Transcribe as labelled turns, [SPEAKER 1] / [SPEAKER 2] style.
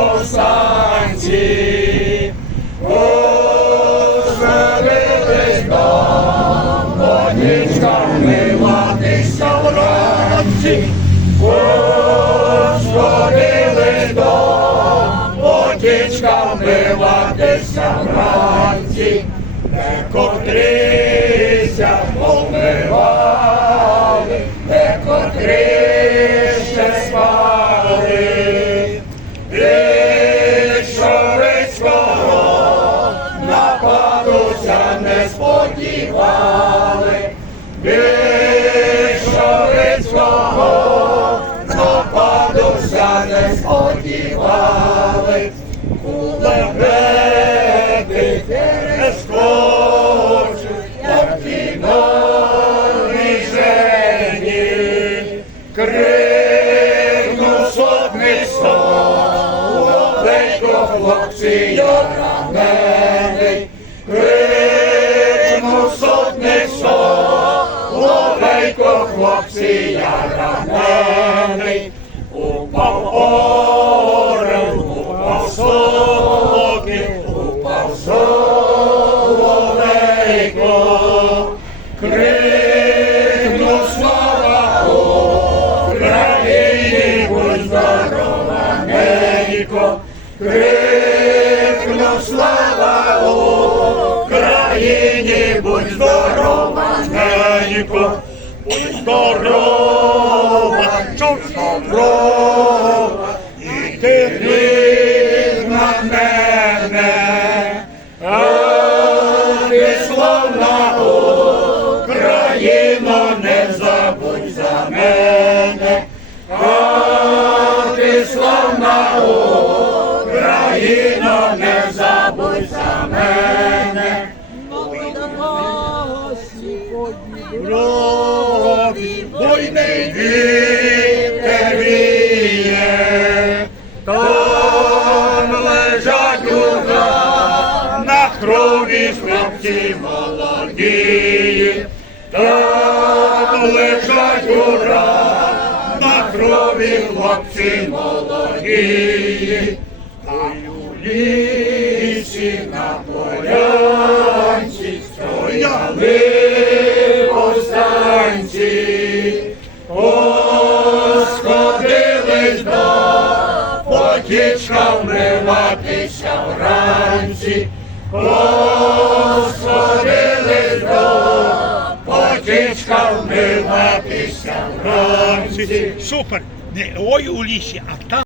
[SPEAKER 1] повстанці, Оживились до водичка вмиватися вранці, Оживились до водичка вмиватися вранці, де котрися помивали, нападуся не сподівали, Вічовицького нападуся не сподівали, кулемети перескочуть, як кінові жені, крикнув сотник Ловенько, хлопці, я ранений, хлопці, я ранений, упав орел, упав сокіл, упав соловейко, крикнув слава Україні, будь здорова, ненько, крикнув слава Україні, будь здорова, ненько, здорова, чув здорова, і ти глянь на мене, а ти славна Україно, не забудь за мене, а ти славна Україно, не забудь за мене. Крові буйний віє, лежать луга, на крові хлопці молоді, там лежать ура, на крові хлопці молоді, Ой, у лісі на полянці стояли потічка вмиватися вранці, Посходились до потічка вмиватися вранці.
[SPEAKER 2] Супер! Не ой у лісі, а там.